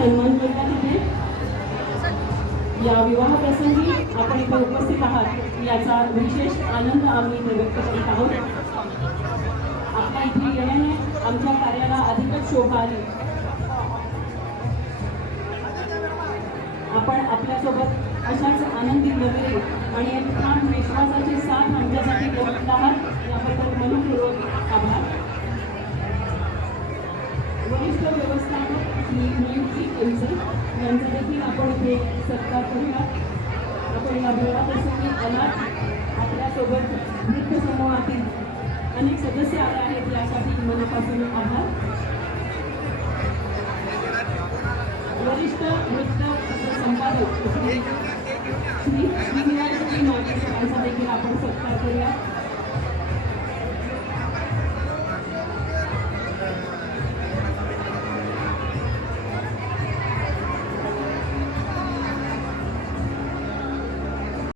सन्मान केला तिथे। या विवाह प्रसंगी आपण इथे उपस्थित आहात याचा विशेष आनंद आम्ही व्यक्त करीत आहोत। आपल्या इथे येण्याने आमच्या कार्याला अधिकच शोभा आली। आपण आपल्यासोबत अशाच आनंदी नजरे आणि एक ठाम विश्वासाची साथ आमच्यासाठी देत आहात याबद्दल मनपूर्वक आभार। वरिष्ठ व्यवस्थापक श्री नियुक्ती यांचा देखील आपण इथे सत्कार करूया। आपण या विवाह प्रसंगी अनाथ आपल्यासोबत नृत्य समूहातील अनेक सदस्य आले आहेत यासाठी मनापासून आभार। वरिष्ठ नृत्य संपादक श्री श्रीनिवास यांचा देखील आपण सत्कार करूया।